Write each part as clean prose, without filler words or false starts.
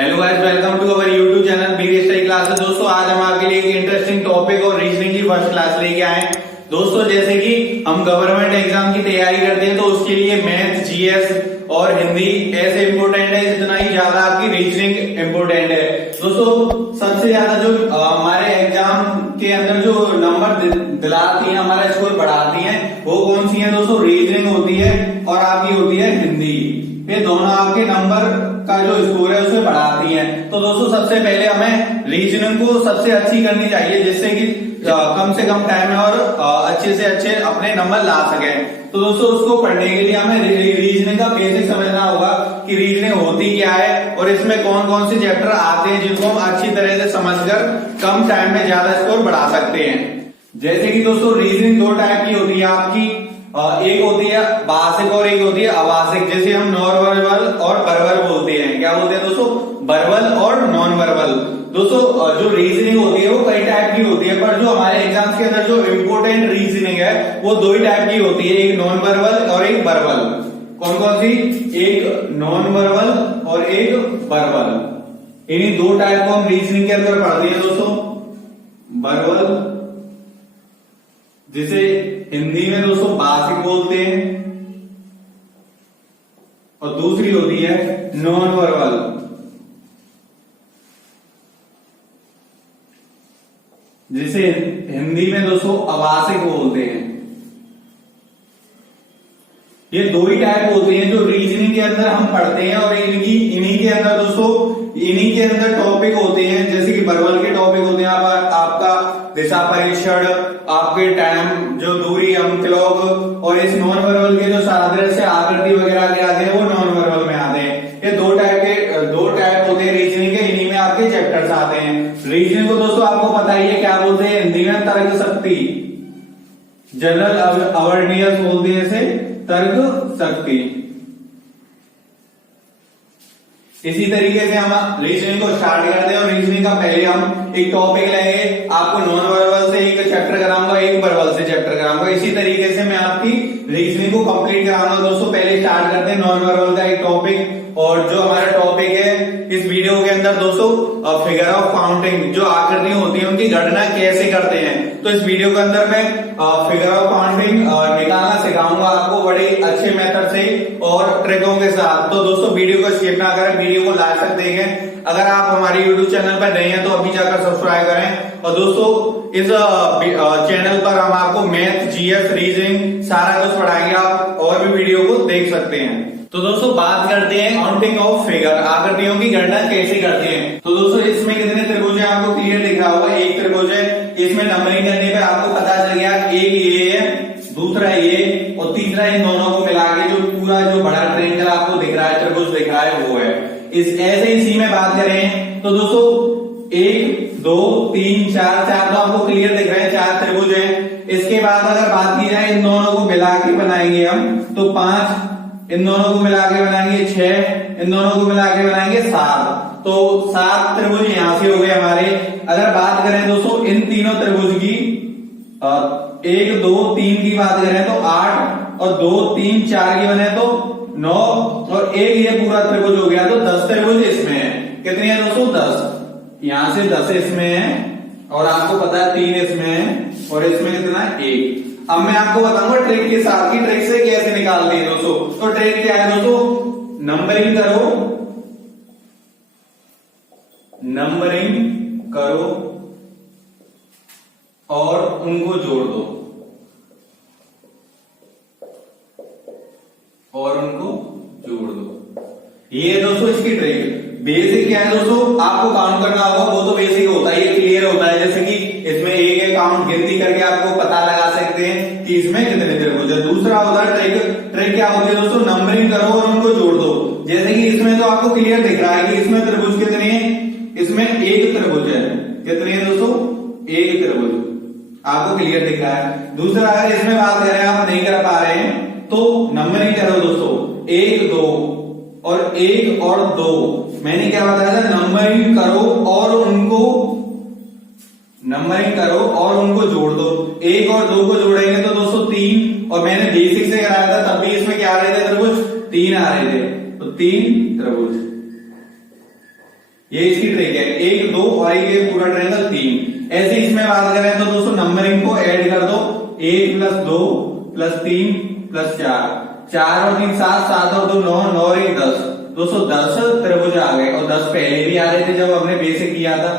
Hello guys, welcome to our YouTube channel BD style classes. दोस्तों आज हम आपके लिए एक इंटरेस्टिंग टॉपिक और रीजनिंग की फर्स्ट क्लास लेके आए हैं। दोस्तों जैसे कि हम गवर्नमेंट एग्जाम की तैयारी करते हैं तो उसके लिए मैथ, जीएस और हिंदी ऐसे इम्पोर्टेंट है जितना ही ज्यादा आपकी रीजनिंग इम्पोर्टेंट है। दोस्तों सबसे ज्यादा जो हमारे एग्जाम के अंदर जो नंबर दिलाती है, हमारा स्कोर बढ़ाती है, वो कौन सी है दोस्तों? रीजनिंग होती है और आपकी होती है हिंदी। ये दोनों आपके नंबर का जो स्कोर है उसे बढ़ाती हैं। तो दोस्तों सबसे पहले हमें रीजनिंग को सबसे अच्छी करनी चाहिए जिससे कि कम से कम टाइम में और अच्छे से अच्छे अपने नंबर ला सके। तो दोस्तों उसको पढ़ने के लिए हमें रीजनिंग का बेसिक समझना होगा कि रीजनिंग होती क्या है और इसमें कौन कौन से चैप्टर आते हैं जिनको हम अच्छी तरह से समझकर कम टाइम में ज्यादा स्कोर बढ़ा सकते हैं। जैसे कि दोस्तों रीजनिंग दो टाइप की होती है आपकी, एक होती है भाषिक और एक होती है अभाषिक। जैसे हम नॉन वर्बल और वर्बल बोलते हैं। क्या बोलते हैं दोस्तों? वर्बल और नॉन वर्बल। दोस्तों जो रीजनिंग होती है वो कई टाइप की होती है, पर जो हमारे एग्जाम्स के अंदर जो इम्पोर्टेंट रीजनिंग है वो दो ही टाइप की होती है, एक नॉन वर्बल और एक वर्बल। कौन कौन सी? एक नॉन वर्बल और एक वर्बल। इन्हीं दो टाइप को हम रीजनिंग के अंदर पढ़ते हैं दोस्तों। वर्बल जिसे हिंदी में दोस्तों भाषिक बोलते हैं और दूसरी होती है नॉन वर्बल जिसे हिंदी में दोस्तों अभाषिक बोलते हैं। ये दो ही टाइप होते हैं जो रीजनिंग के अंदर हम पढ़ते हैं और इन्हीं के अंदर दोस्तों इन्हीं के अंदर टॉपिक होते हैं। जैसे कि वर्बल के टॉपिक होते हैं आपका दिशा परीक्षण, आपके टाइम जो दूरी, अंकलॉग, और इस नॉन वर्बल के जो सादृश्य, आकृति वगैरह के आते हैं वो नॉन वर्बल में आते हैं। ये दो टाइप होते हैं रीजनिंग के, इन्हीं में आपके चैप्टर्स आते हैं। रीजनिंग को दोस्तों आपको पता ही है क्या बोलते हैं हिंदी में? तर्क शक्ति, जनरल अवेयरनेस बोलते हैं इसे, तर्क शक्ति। इसी तरीके से हम रीजनिंग को स्टार्ट करते हैं और रीजनिंग का पहले हम एक टॉपिक लेंगे। आपको नॉन वर्बल से एक चैप्टर कराऊंगा, एक वर्बल से चैप्टर कराऊंगा। इसी तरीके से मैं आपकी रीजनिंग को कंप्लीट कराऊंगा। दोस्तों पहले स्टार्ट करते हैं नॉन वर्बल का एक टॉपिक। और जो हमारा टॉपिक है इस वीडियो के अंदर दोस्तों फिगर ऑफ काउंटिंग, जो आकृतियां होती है उनकी गणना कैसे करते हैं। तो इस वीडियो के अंदर मैं फिगर ऑफ काउंटिंग निकालना सिखाऊंगा आपको बड़े अच्छे मेथड से और ट्रिकों के साथ। तो दोस्तों वीडियो को स्किप ना करें, वीडियो को लास्ट तक देखें। अगर आप हमारे यूट्यूब चैनल पर नए हैं तो अभी जाकर सब्सक्राइब करें। और दोस्तों इस चैनल पर हम आपको मैथ, जीएस, रीजनिंग सारा कुछ पढ़ाएंगे, आप और भी वीडियो को देख सकते हैं। तो दोस्तों बात करते हैं काउंटिंग ऑफ फिगर, आकृतियों की गणना कैसे करते हैं। तो दोस्तों इसमें कितने त्रिभुज है आपको क्लियर दिख रहा होगा, एक त्रिभुज है। इसमें नंबरिंग करने पे आपको पता चल गया, एक ये है, दूसरा ये और तीसरा इन दोनों को मिला के जो पूरा जो बड़ा ट्रायंगल आपको दिख रहा है, त्रिभुज दिख रहा है, वो है। ऐसे इसी में बात करें तो दोस्तों 1 2 3 4 तो आपको क्लियर दिख रहे हैं, 4 त्रिभुज है। इसके बाद अगर बात की जाए इन दोनों को मिला के बनाएंगे हम तो 5, इन दोनों को मिला के बनाएंगे 6, इन दोनों को मिला के बनाएंगे 7। तो 7 त्रिभुज यहां से हो गए हमारे। अगर बात करें दोस्तों इन तीनों त्रिभुज की 1 2 3 की बात करें तो 8 और 2 3 4 की बने तो 9 और एक ये पूरा त्रिभुज हो गया तो 10 त्रिभुज इसमें है। कितने हैं दोस्तों? 10। यहां से 10 इसमें है और आपको पता है 3 इसमें है और इसमें कितना है? 1। अब मैं आपको बताऊंगा ट्रिक के साथ, की ट्रिक से कैसे निकालते हैं दोस्तों। तो ट्रिक क्या है दोस्तों? नंबरिंग करो और उनको जोड़ दो ये दोस्तों इसकी ट्रिक। बेसिक क्या है दोस्तों? आपको काउंट करना होगा, वो तो बेसिक होता है, ये क्लियर होता है। जैसे कि इसमें एक है, काउंट गिनती करके आपको पता लगा सकते हैं कि इसमें कितने त्रिभुज है। दूसरा होता है ट्रिक क्या होती है दोस्तों? नंबरिंग करो और उनको जोड़ दो। जैसे कि इसमें तो आपको क्लियर दिख रहा है कि इसमें त्रिभुज कितने हैं, इसमें एक त्रिभुज है। कितने हैं दोस्तों? एक त्रिभुज आपको क्लियर दिख रहा है। दूसरा अगर इसमें बात करें, आप नहीं कर पा रहे हैं तो नंबरिंग करो दोस्तों, 1 2 और 1 और 2। मैंने क्या बताया था? नंबरिंग करो और उनको जोड़ दो। 1 और 2 को जोड़ेंगे तो दोस्तों 3, और मैंने बेसिक से कराया था तब भी इसमें क्या आ रहे थे त्रिभुज? 3 आ रहे थे, तो 3 त्रिभुज। ये इसकी ट्रिक है, 1 2 और ये पूरा ट्रायंगल 3। ऐसे इसमें बात करें तो दोस्तों नंबरिंग को ऐड कर दो, 1 + 2 + 3 + 4, 4 और 3 7, 7 और 2 9, 9 और 1 10। दोस्तों 10 त्रिभुज आ गए, और 10 पहले भी आ रहे थे जब हमने बेसिक किया था,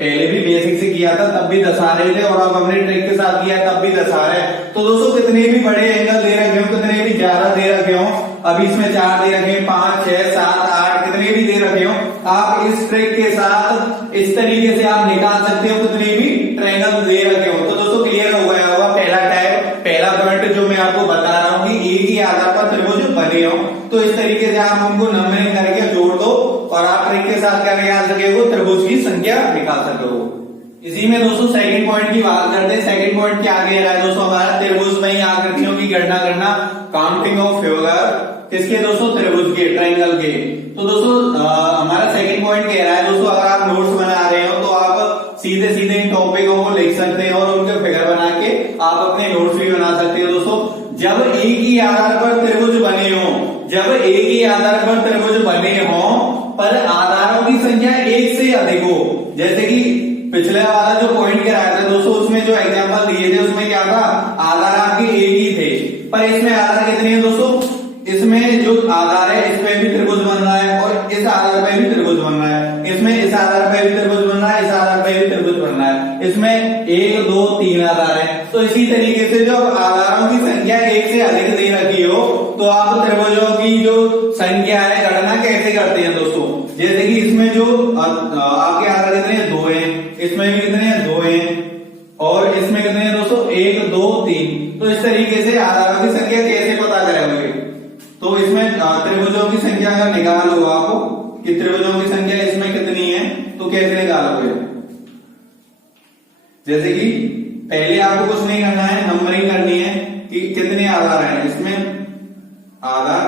पहले भी बेसिक से किया था तब भी 10 आ रहे थे, और अब हमने ट्रिक के साथ किया तब भी 10 आ रहे हैं। तो दोस्तों कितने भी बड़े एंगल दे रखे हो, कितने भी ज्यादा दे रखे हो, अभी इसमें 4 दे रखे हैं, 5 6 7 8 कितने भी दे रखे हो, आप इस ट्रिक के साथ इस तरीके से आप निकाल सकते हो कितने भी ट्रायंगल दे रखे हो। तो दोस्तों क्लियर हो गया होगा पहला टाइप, पहला पॉइंट जो मैं आपको बता रहा हूं कि एक ही आधार पर त्रिभुज बने हो, तो इस तरीके से आप उनको नंबरिंग करके जोड़ दो और आप ट्रिक के साथ क्या निकाल सकेंगे, त्रिभुज की संख्या निकाल सकोगे। इसी में दोस्तों सेकंड पॉइंट की बात करते हैं। सेकंड पॉइंट क्या कह रहा है दोस्तों, हमारा त्रिभुज में ही आकृतियों की गणना करना, काउंटिंग ऑफ फिगर किसके दोस्तों, त्रिभुज के, ट्रायंगल के। तो दोस्तों हमारा सेकंड पॉइंट कह रहा है दोस्तों, अगर आप नोट्स बना रहे हो तो आप सीधे सीधे इन टॉपिकों को लिख सकते हैं और उनके फिगर बना के आप अपने नोट्स भी बना सकते हो। दोस्तों जब एक ही आधार पर त्रिभुज बने हो, जब एक ही आधार पर त्रिभुज बने हो पर आधारों की संख्या एक से अधिक हो, जैसे कि पिछले वाला जो पॉइंट कराया था दोस्तों, उसमें जो एग्जांपल दिए थे उसमें क्या था, आधार आपके एक ही थे, पर इसमें आधार कितने हैं दोस्तों, इसमें जो आधार है इस पे भी त्रिभुज बन रहा है और इस आधार पे भी त्रिभुज बन रहा है, इसमें इस आधार पे भी त्रिभुज बन रहा है, इस आधार पे भी त्रिभुज बन रहा है, इसमें 1 2 3 आधार है। तो इसी तरीके से जब आधारों की संख्या एक से अधिक दे रखी हो तो आप त्रिभुजों की जो संख्या है गणना कैसे करते हैं दोस्तों, जैसे कि इसमें जो आपके आधार कितने हैं, 2 हैं, इसमें भी कितने हैं, 2 हैं, और इसमें कितने हैं दोस्तों, 1 2 3। तो इस तरीके से आधारों की संख्या कैसे पता करेंगे, तो इसमें त्रिभुजों की संख्या अगर निकालो आपको कि त्रिभुजों की संख्या इसमें कितनी है तो कैसे निकालोगे, जैसे कि पहले आपको कुछ नहीं करना है, नंबरिंग करनी है कि कितने आधार हैं, इसमें आधार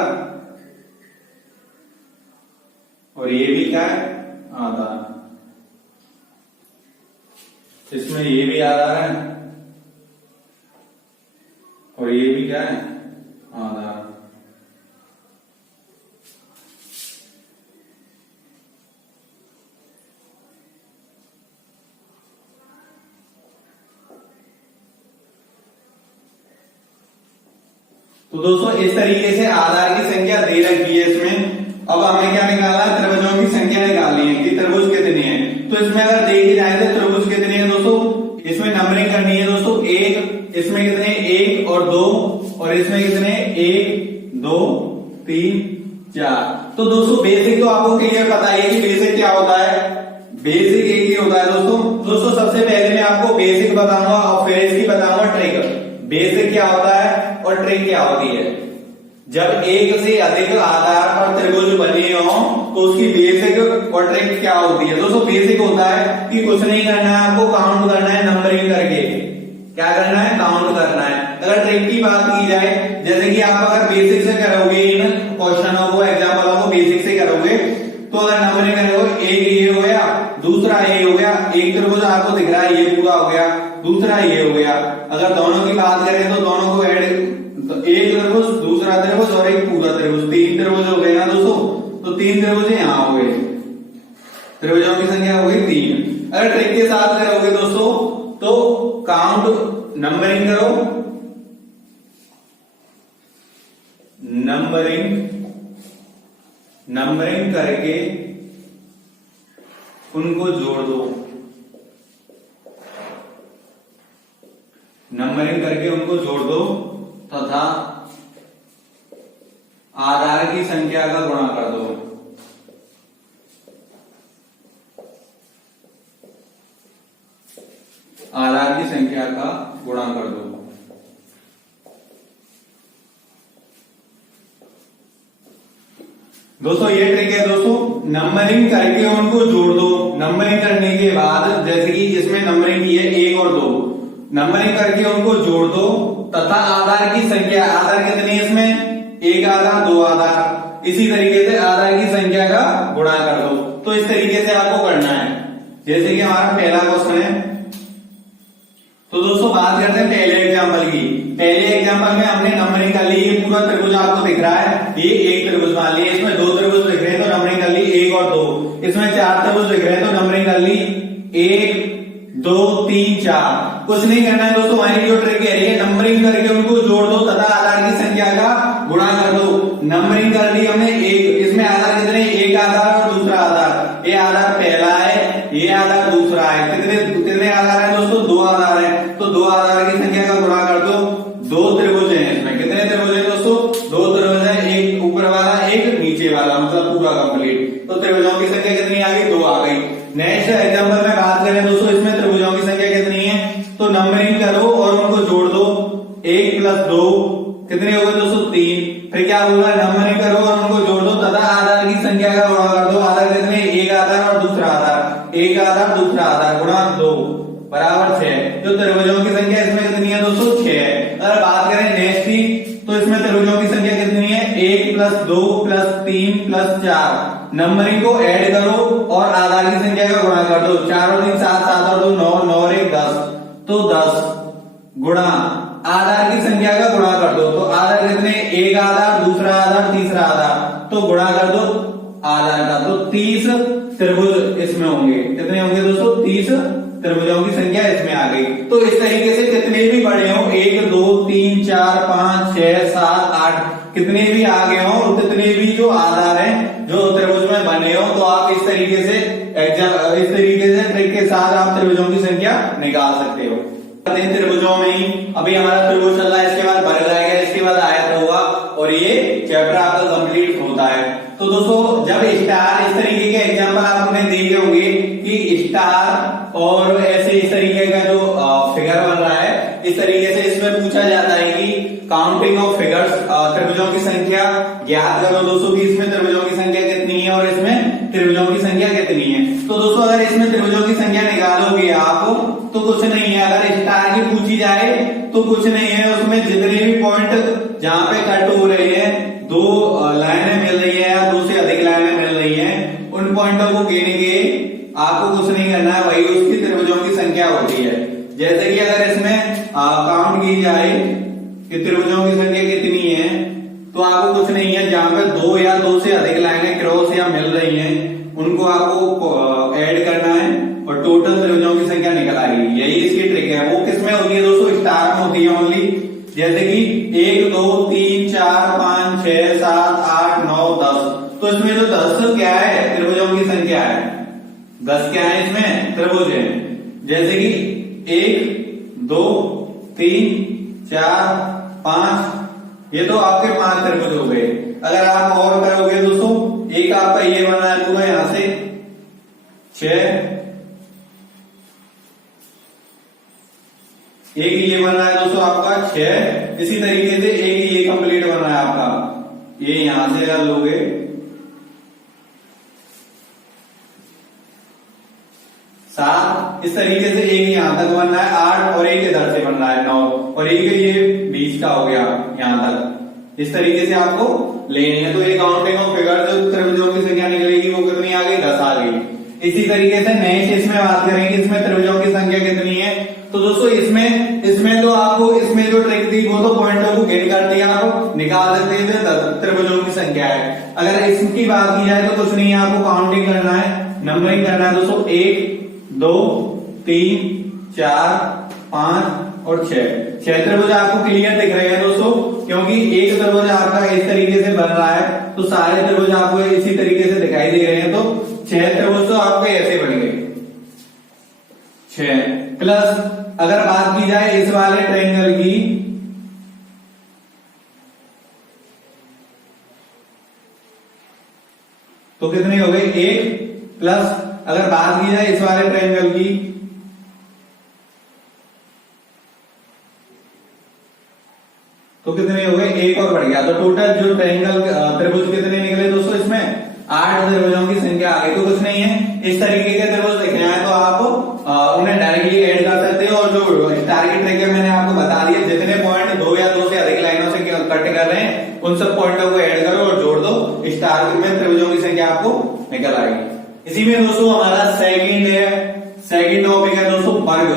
और ये भी क्या है, आधार, इसमें ये भी आधार है और ये भी क्या है, आधार। तो दोस्तों इस तरीके से आधार की संख्या दे रखी है इसमें। अब हमें क्या निकालना है, त्रिभुजों की संख्या निकालनी है कि त्रिभुज कितने हैं। तो इसमें अगर देखे जाए तो त्रिभुज कितने हैं दोस्तों, इसमें नंबरिंग करनी है दोस्तों, 1, इसमें कितने 1 और 2, और इसमें कितने 1 2 3 4। तो दोस्तों बेसिक तो आपको क्लियर पता है कि बेसिक क्या होता है, बेसिक एक ही होता है दोस्तों सबसे पहले मैं आपको बेसिक बताऊंगा और फिर इसकी बताऊंगा ट्रिक। बेसिक क्या होता है और ट्रिक क्या होती है। जब एक से अधिक आधार पर त्रिभुज बने हो तो उसकी बेसिक और ट्रिक क्या होती है दोस्तों। बेसिक होता है कि कुछ नहीं करना है, आपको काउंट करना है नंबरिंग करके। क्या करना है, काउंट करना है। अगर ट्रिक की बात की जाए, जैसे कि आप अगर बेसिक से करोगे इन क्वेश्चनों को, एग्जाम्पलों को बेसिक से करोगे तो अगर नंबरिंग करोगे, एक ये हो गया, दूसरा ये हो गया, एक त्रिभुज आपको दिख रहा है ये पूरा हो गया, दूसरा ये हो गया। अगर दोनों की बात करें तो दोनों को ऐड, तो एक त्रिभुज, दूसरा त्रिभुज और एक पूरा त्रिभुज, 3 त्रिभुज हो गए ना दोस्तों। तो 3 त्रिभुज यहां हो गए, त्रिभुजों की संख्या हो गई 3। अगर ट्रिक के साथ करोगे दोस्तों तो काउंट नंबरिंग करो, नंबरिंग करके उनको जोड़ दो, नंबरिंग करके उनको जोड़ दो तथा आधार की संख्या का गुणा कर दो। आधार की संख्या का गुणा कर दो। दोस्तों ये ट्रिक है दोस्तों, नंबरिंग करके उनको जोड़ दो। नंबरिंग करने के बाद, जैसे कि इसमें नंबरिंग की है 1 और 2, नंबरिंग करके उनको जोड़ दो तथा आधार की संख्या, आधार कितनी है इसमें, 1 आधार 2 आधार, इसी तरीके से आधार की संख्या का गुणा कर दो। तो इस तरीके से आपको करना है। जैसे कि हमारा पहला क्वेश्चन है, तो दोस्तों बात करते हैं पहले एग्जाम्पल की। पहले एग्जांपल में हमने नंबरिंग कर ली, ये पूरा त्रिभुज आपको दिख रहा है, ये एक त्रिभुज मान लिया, इसमें दो त्रिभुज दिख रहे हैं तो नंबरिंग कर ली 1 और 2, इसमें 4 त्रिभुज दिख रहे हैं तो नंबरिंग कर ली 1 2 3 4। कुछ नहीं करना है दोस्तों, हमारी जो ट्रिक है ये नंबरिंग करके उनको जोड़ दो तथा आधार की संख्या का गुणा कर दो। नंबरिंग कर ली हमने एक, इसमें आधार कितने, एक आधार और दूसरा आधार, ये आधार पहला है, ये आधार दूसरा है, कितने कितने आधार है दोस्तों, 2 आधार है, तो 2 आधार की संख्या का गुणा कर दो। 2 त्रिभुज है इसमें, कितने त्रिभुज है दोस्तों, 2 त्रिभुज है, एक ऊपर वाला एक नीचे वाला, मतलब पूरा कंप्लीट, तो त्रिभुजों की संख्या कितनी आ गई, 2 आ गई। नेक्स्ट एग्जांपल में बात करें दोस्तों, इसमें त्रिभुजों की संख्या कितनी है, तो नंबरिंग करो और उनको जोड़ दो, 1 + 2 कितने हो गए दोस्तों, 3। फिर क्या बोला, नंबरिंग करो और उनको जोड़ दो तथा आधार की संख्या का गुणा कर दो। आधार कितने, एक आधार और दूसरा आधार, एक आधार दूसरा आधार गुणा 2 बराबर 6। जो त्रिभुजों की संख्या इसमें कितनी है दोस्तों, 6 है। अगर बात करें नेक्स्ट की, तो इसमें त्रिभुजों की संख्या कितनी है, 1 + 2 + 3 + 4। नंबरिंग को ऐड करो और आधार की संख्या का गुणा कर दो, 4 और 3 7, 7 और 2 9, 9 और 1 10, तो 10 गुणा आधार की संख्या का गुणा कर दो, तो आधार कितने, एक आधार दूसरा आधार तीसरा आधार, तो गुणा कर दो आधार का, तो 30 त्रिभुज इसमें होंगे। कितने होंगे दोस्तों, 30 त्रिभुजों की संख्या इसमें आ गई। तो इस तरीके से कितने भी बड़े हो, 1 2 3 4 5 6 7 8 कितने भी आगे हो और कितने भी जो आधार हैं जो त्रिभुज में बने हो, तो आप इस तरीके से ट्रिक के साथ आप त्रिभुजों की संख्या निकाल सकते हो। त्रिभुजों में ही अभी हमारा त्रिभुज चल रहा है, इसके बाद वर्ग आएगा, इसके बाद आयत होगा और ये चैप्टर आपका कंप्लीट होता है। तो दोस्तों जब स्टार, इस तरीके के एग्जांपल आपने देखे होंगे कि स्टार और ऐसे इस तरीके का जो फिगर बन रहा है, इस तरीके से इसमें पूछा जाता है कि काउंटिंग ऑफ फिगर्स, त्रिभुजों की संख्या ज्ञात करो दोस्तों कि इसमें त्रिभुजों की संख्या कितनी है और इसमें त्रिभुजों की संख्या कितनी है। तो दोस्तों अगर इसमें त्रिभुजों की संख्या निकालोगे आप तो कुछ नहीं है, अगर स्टार की पूछी जाए तो कुछ नहीं है, उसमें जितने भी पॉइंट जहां पे कट हो रहे हैं, 2 लाइनें मिल रही है या 2 से अधिक लाइनें मिल रही हैं, उन पॉइंटों को गिन के आपको कुछ नहीं करना है, वही उसकी त्रिभुजों की संख्या होती है। जैसे कि अगर इसमें काउंट की जाए कि त्रिभुजों की संख्या कितनी है, तो आपको कुछ नहीं है, जहां पे 2 या 2 से अधिक लाइनें क्रॉस या मिल रही हैं उनको आपको ऐड करना है और टोटल त्रिभुजों की संख्या निकल आएगी। यही इसकी ट्रिक है। वो किसमें होती है दोस्तों, स्टार में होती है ओनली। जैसे कि 1 2 3 4 5 6 7 8 9 10, तो इसमें जो 10 क्या है, त्रिभुजों की संख्या है। 10 क्या है इसमें, त्रिभुज है। जैसे कि 1 2 3 4 5, ये तो आपके 5 त्रिभुज हो गए। अगर आप और करोगे दोस्तों, एक आपका ये बना है पूरा यहां से 6, एक ये बन रहा है दोस्तों आपका 6, इसी तरीके से एक ये कंप्लीट बन रहा है आपका, ये यहां से अगर लोगे 7, इस तरीके से एक यहां तक बन रहा है 8 और एक इधर से बन रहा है 9 और एक ये 20 का हो गया यहां तक। इस तरीके से आपको लेनी है। तो ये काउंटिंग ऑफ फिगर जो त्रिभुजों की संख्या निकलेगी वो कितनी आ गई, 10 आ गई। इसी तरीके से नेक्स्ट इसमें बात करेंगे, इसमें त्रिभुजों की संख्या कितनी है। तो दोस्तों इसमें तो आपको इसमें जो ट्रिक थी वो तो पॉइंटों को गिन करती है, आप निकाल सकते थे त्रिभुजों की संख्या है। अगर इसकी बात की जाए तो कुछ नहीं है, आपको काउंटिंग करना है, नंबरिंग करना है दोस्तों। 1 2 3 4 5 और 6 त्रिभुज आपको क्लियर दिख रहे हैं दोस्तों, क्योंकि एक त्रिभुज आपका इस तरीके से बन रहा है तो सारे त्रिभुज आपको इसी तरीके से दिखाई दे रहे हैं। तो 6 त्रिभुज तो आपके ऐसे बन गए 6 प्लस अगर बात की जाए इस वाले ट्रायंगल की, तो कितने हो गए 1 प्लस अगर बात की जाए इस वाले ट्रायंगल की, तो कितने हो गए 1 और बढ़ गया। तो टोटल जो ट्रायंगल त्रिभुज कितने निकले दोस्तों, इसमें 8 त्रिभुजों की संख्या आ गई। तो कुछ नहीं है, इस तरीके के त्रिभुज दिखने आए तो आप उन्हें डायरेक्टली ऐड कर सकते हो। और जो स्टार की ट्रिक है मैंने आपको बता दिया, जितने पॉइंट 2 या 2 से अधिक लाइनों से कट कर रहे हैं उन सब पॉइंटों को ऐड करो और जोड़ दो, स्टार में त्रिभुजों की संख्या आपको निकल आएगी। इसी में दोस्तों हमारा सेकंड टॉपिक है दोस्तों वर्ग।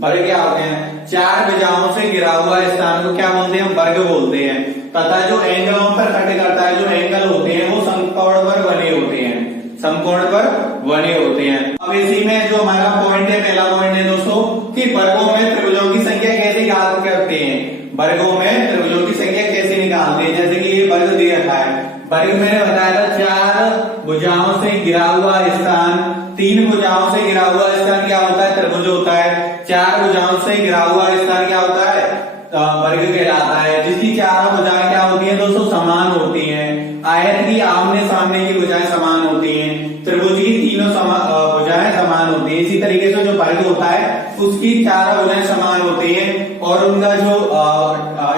वर्ग क्या होते हैं, चार भुजाओं से घिरा हुआ स्थान को क्या बोलते हैं? वर्ग बोलते हैं। तथा जो एंगलों पर कट करता है, जो एंगल होते हैं वो समकोण पर बने होते हैं, समकोण पर बने होते हैं। अब इसी में जो हमारा पॉइंट है, पहला पॉइंट है दोस्तों कि वर्गों में त्रिभुजों की संख्या कैसे ज्ञात करते हैं? वर्गों में त्रिभुजों की संख्या कैसे निकालते हैं? जैसे कि ये वर्ग दे रखा है, वर्ग मैंने बताया था चार भुजाओं से घिरा हुआ स्थान, तीन भुजाओं से घिरा हुआ स्थान क्या होता है? त्रिभुज होता है। चार भुजाओं से घिरा हुआ स्थान क्या होता है? वर्ग कहलाता है। जिसकी चारों भुजाएं क्या होती हैं दोस्तों? समान होती हैं। आयत की आमने सामने की भुजाएं समान होती हैं, त्रिभुज की तीनों भुजाएं समान होती हैं। इसी तरीके से जो वर्ग होता है उसकी चारों भुजाएं समान होती हैं और उनका जो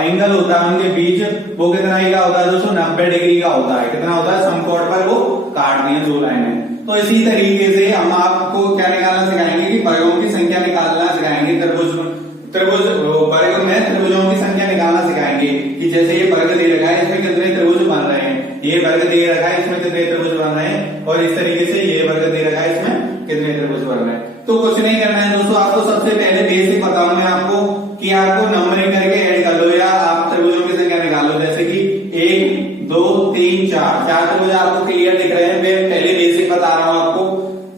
एंगल होता है उनके बीच वो कितना ही का होता है दोस्तों? 90 डिग्री का होता है। कितना होता है? समकोण पर वो काट दिए दो लाइनें। तो इसी तरीके से हम आपको क्या निकालना सिखाएंगे कि वर्गों की संख्या निकालना सिखाएंगे। त्रिभुज वर्ग में त्रिभुजों की संख्या निकालना सिखाएंगे कि जैसे ये वर्ग दे रखा है इसमें कितने त्रिभुज बन रहे हैं, ये वर्ग दे रखा है इसमें कितने त्रिभुज बन रहे हैं, और इस तरीके से ये वर्ग दे रखा है इसमें कितने त्रिभुज बन रहे हैं। तो कुछ नहीं करना है दोस्तों, आपको सबसे पहले बेसिक बताऊं मैं आपको कि आपको नंबरिंग करके ऐड कर लो या आप त्रिभुजों की संख्या निकालो। जैसे कि 1 2 3 4, चार त्रिभुज आपको क्लियर दिख रहे हैं। मैं पहले बेसिक बता रहा हूं आपको।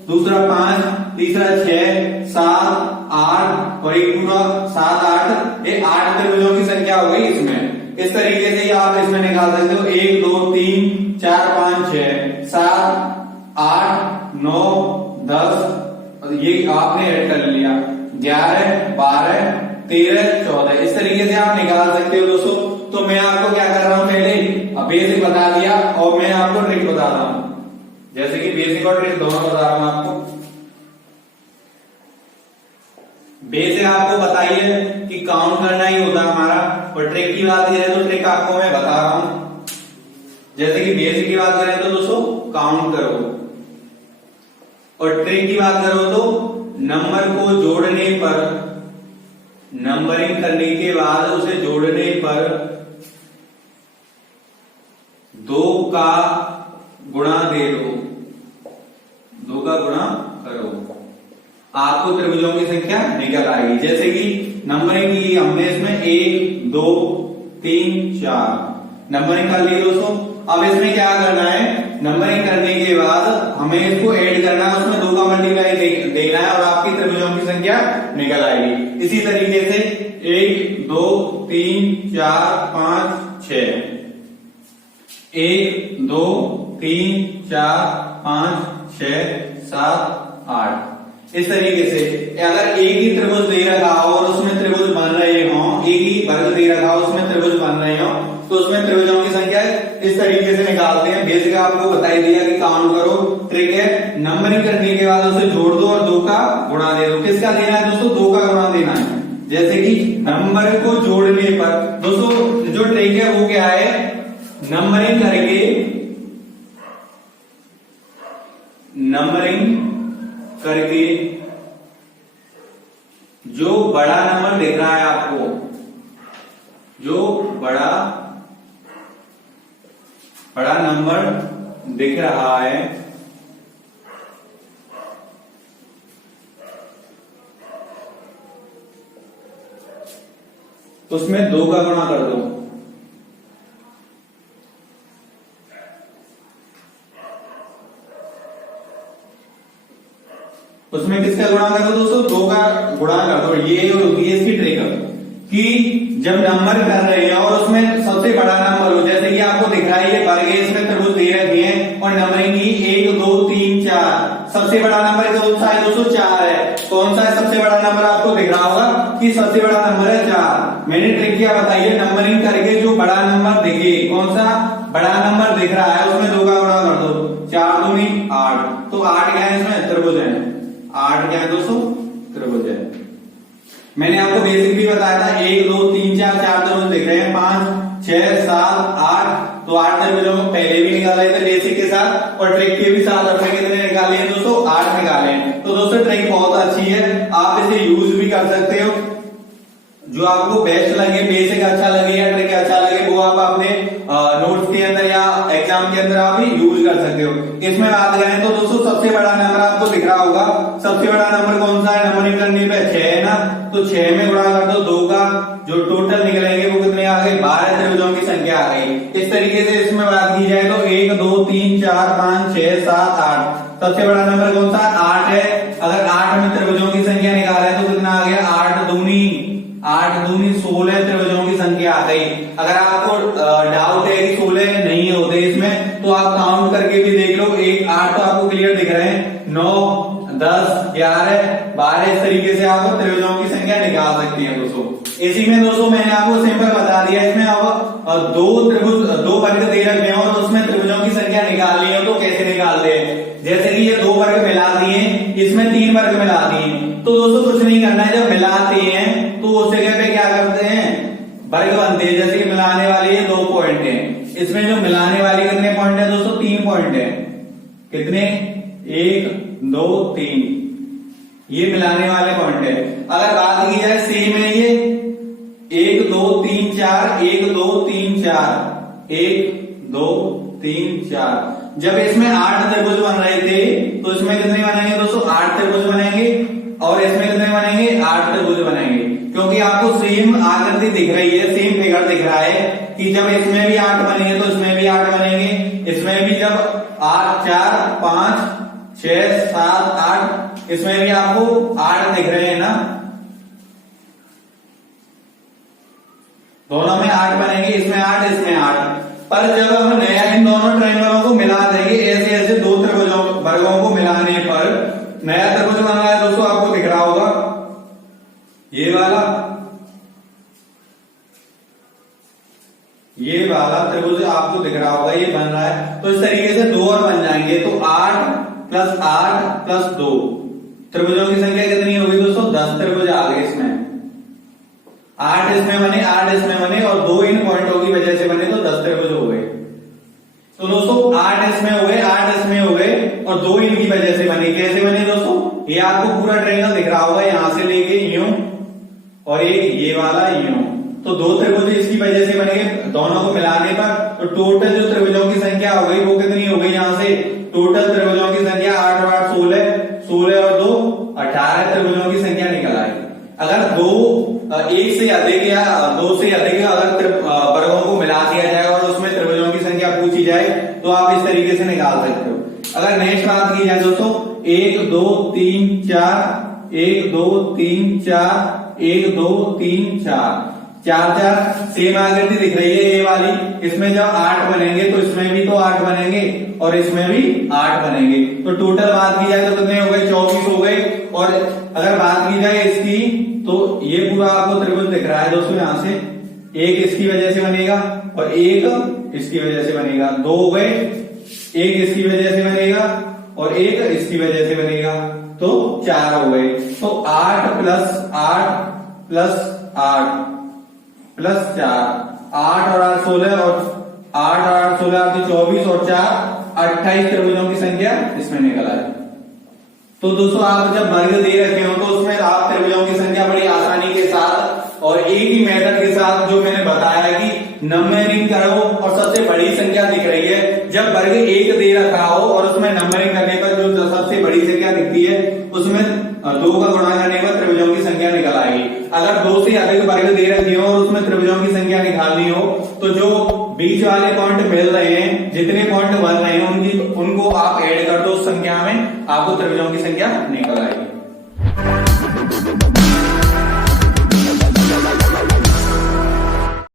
दूसरा 5, तीसरा 6, 7, 8 और एक पूरा 7 8, ये 8 त्रिभुजों की संख्या हो गई इसमें। इस तरीके से आप इसमें निकाल सकते हो 1 2 3 4 5 6 7 8 9 10, ये आपने ऐड कर लिया 11 12 13 14। इस तरीके से आप निकाल सकते हो दोस्तों। तो मैं आपको क्या कर रहा हूं, पहले बेसिक बता दिया और मैं आपको ट्रिक बता रहा हूं। जैसे कि बेसिक और ट्रिक दोनों बता रहा हूं आपको। बेसिक आपको बताइए कि काउंट करना ही होता है हमारा, और ट्रिक की बात करें तो ट्रिक आपको मैं बता रहा हूं। जैसे कि बेसिक की बात करें तो दोस्तों काउंट करो, और ट्रिक की बात करो तो नंबर को जोड़ने पर, नंबरिंग करने के बाद उसे जोड़ने पर 2 का गुणा दे दो, 2 का गुणा करो, आपको त्रिभुजों की संख्या निकल आएगी। जैसे कि नंबरिंग की हमने इसमें 1 2 3 4 नंबरिंग कर ली दोस्तों। अब इसमें क्या करना है, नंबरिंग करने के बाद हमें इसको ऐड करना है, उसमें 2 का मल्टीप्लाई देना है और आपकी त्रिभुजों की संख्या निकल आएगी। इसी तरीके से 1 2 3 4 5 6, 1 2 3 4 5 6 7 8। इस तरीके से अगर एक ही त्रिभुज दे रखा हो और उसमें त्रिभुज बन रहे हो, एक ही वर्ग दे रखा हो उसमें त्रिभुज बन रहे हो, तो उसमें त्रिभुजों की संख्या इस तरीके से निकालते हैं। बेसिक आपको बताई दिया कि काउंट करो। ट्रिक है नंबरिंग करने के बाद उसे जोड़ दो और 2 का गुणा दे दो। किसका देना है दोस्तों? 2 का गुणा देना है। जैसे कि नंबर को जोड़ने पर दोस्तों जो ट्रिक है वो क्या है, नंबरिंग करके जो बड़ा नंबर दिख रहा है आपको, जो बड़ा नंबर दिख रहा है उसमें 2 का गुणा कर दो। उसमें किसका गुणा कर दो दोस्तों? 2 का गुणा कर दो। ये होती है इसकी ट्रिक कि जब नंबर कर रहे हैं और उसमें सबसे बड़ा नंबर हो, जैसे कि आपको दिख रहा है ये वर्ग है, इसमें त्रिभुज दे रखे हैं और नंबरिंग की 1 2 3 4, सबसे बड़ा नंबर कौन सा है दोस्तों? 4 है। कौन सा है सबसे बड़ा नंबर? आपको दिख रहा होगा कि सबसे बड़ा नंबर है 4। मैंने ट्रिक क्या बताई है, नंबरिंग करके जो बड़ा नंबर दिखे, कौन सा बड़ा नंबर दिख रहा है उसमें 2 का गुणा कर दो। 4 दूनी 8, तो 8 क्या है इसमें? त्रिभुज है। 8 क्या है दोस्तों? त्रिभुज है। मैंने आपको बेसिक भी बताया था 1 2 3 4 4 त्रिभुज दिख रहे हैं, 5 6 7 8, तो 8 त्रिभुजों को पहले भी निकाले थे बेसिक के साथ, और ट्रिक के भी साथ अपने कितने निकाले हैं दोस्तों? 8 निकाले हैं। तो दोस्तों ट्रिक बहुत अच्छी है, आप इसे यूज भी कर सकते हो। जो आपको बेस्ट लगे, बेसिक अच्छा लगे या ट्रिक अच्छा लगे, वो आप अपने नोट्स के अंदर या एग्जाम के अंदर आप यूज यूज कर सकते हो। इसमें बात करें तो दोस्तों सबसे बड़ा नंबर आपको दिख रहा होगा, सबसे बड़ा नंबर कौन सा है, नंबरिंग करने पे 6 है ना, तो 6 में गुणा कर दो 2 का, जो टोटल निकलेंगे वो कितने आ गए, 12 त्रिभुजों की संख्या आ गई। इस तरीके से इसमें बात की जाए तो 1 2 3 4 5 6 7 8, सबसे बड़ा नंबर कौन सा 8 है। अगर 8 में त्रिभुजों की संख्या निकाले तो कितना आ गया, 8 दूनी 16 त्रिभुजों की संख्या आ गई। अगर आपको डाउट है कि 16 नहीं होते इसमें तो आप काउंट करके भी देख लो, 1 8 तो आपको क्लियर दिख रहे हैं, 9 10 11 12, इस तरीके से आपको त्रिभुजों की संख्या निकाल सकती है दोस्तों। इसी में दोस्तों मैंने आपको सिंपल बता दिया, इसमें अब दो वर्ग दे रखे हैं और उसमें त्रिभुजों की संख्या निकालनी हो तो कैसे निकालते हैं। जैसे कि ये 2 वर्ग मिला दिए, इसमें 3 वर्ग मिला दिए, तो दोस्तों कुछ नहीं करना है, जब मिलाते हैं तो उस जगह पे क्या करते हैं, वर्ग बनते हैं। जैसे कि मिलाने वाले ये 2 पॉइंट है, इसमें जो मिलाने वाले कितने पॉइंट है दोस्तों, 3 पॉइंट है, कितने 1 2 3, ये मिलाने वाले पॉइंट है। अगर बात की जाए सेम है ये 1 2 3 4 1 2 3 4 1 2 3 4, जब इसमें 8 त्रिभुज बन रहे थे तो इसमें कितने बनेंगे दोस्तों, 8 त्रिभुज बनेंगे, और इसमें कितने बनेंगे, 8 त्रिभुज बनेंगे, क्योंकि आपको सेम आकृति दिख रही है, सेम फिगर दिख रहा है कि जब इसमें भी 8 बनेंगे तो इसमें भी 8 बनेंगे, इसमें भी जब 8 4 5 6 7 8, इसमें भी आपको 8 दिख रहे हैं ना, दोनों में 8 बनेंगे, इसमें 8 इसमें 8। पर जब हम नया इन दोनों ट्रायंगलों को मिला देंगे, ऐसे ऐसे 2 त्रिभुजों वर्गों को मिलाने पर नया त्रिभुज बन रहा है दोस्तों, आपको दिख रहा होगा ये वाला त्रिभुज आपको दिख रहा होगा, ये बन रहा है। तो इस तरीके से 2 और बन जाएंगे, तो 8 + 8 + 2, त्रिभुजों की संख्या कितनी होगी दोस्तों, 10 त्रिभुज आ गए इसमें, 8 इसमें बने 8 इसमें बने और 2 इन पॉइंटों की वजह से बने, तो 10 त्रिभुज हो गए। तो दोस्तों 8 इसमें हो गए 8 इसमें हो गए और 2 इनकी वजह से बने। कैसे बने दोस्तों, ये आपको पूरा ट्रायंगल दिख रहा होगा, यहां से लेके यूं और एक ये वाला यूं, तो 2 त्रिभुज इसकी वजह से बनेंगे, दोनों को मिलाने पर तो टोटल जो त्रिभुजों की संख्या हो गई वो कितनी हो गई, यहां से टोटल त्रिभुजों की संख्या 8 और 8 16 और 2 18 त्रिभुजों की संख्या निकल आई। अगर 1 से अधिक या 2 से अधिक अगर वर्गों को मिला दिया जाए और उसमें त्रिभुजों की संख्या पूछी जाए तो आप इस तरीके से निकाल सकते हो। अगर नेक्स्ट बात की जाए दोस्तों, 1 2 3 4 1 2 3 4 1 2 3 4 4 सेम आकृति दिख रही है ये वाली, इसमें जब 8 बनेंगे तो इसमें भी तो 8 बनेंगे और इसमें भी 8 बनेंगे, तो टोटल बात की जाए तो कितने हो गए, 24 हो गए। और अगर बात की जाए इसकी, तो ये पूरा आपको त्रिभुज दिख रहा है दोस्तों, यहां से एक इसकी वजह से बनेगा और एक इसकी वजह से बनेगा, 2 हो गए, एक इसकी वजह से बनेगा और एक इसकी वजह से बनेगा, तो 4 हो गए। तो 8 + 8 + 8 + 4, 8 और 8 16 और 8 और 8 16 24 और 4 28 त्रिभुजों की संख्या इसमें निकल आई। तो दोस्तों आप जब वर्ग दे रखे हो तो उसमें आप त्रिभुजों की संख्या बड़ी आसानी के साथ और एक ही मेथड के साथ जो मैंने बताया कि नंबरिंग करो और सबसे बड़ी संख्या दिख रही है, जब वर्ग 1 दे रखा हो और उसमें नंबरिंग करने पर जो सबसे बड़ी संख्या दिखती है उसमें 2 का गुणा करने पर त्रिभुजों की संख्या निकल आएगी। अगर 2 से अधिक वर्ग दे रखी हो और उसमें त्रिभुजों की संख्या निकालनी हो तो जो बीच वाले पॉइंट मिल रहे हैं, जितने पॉइंट बन रहे हैं उनको आप ऐड कर दो उस संख्या में, आपको त्रिभुजों की संख्या निकल आएगी।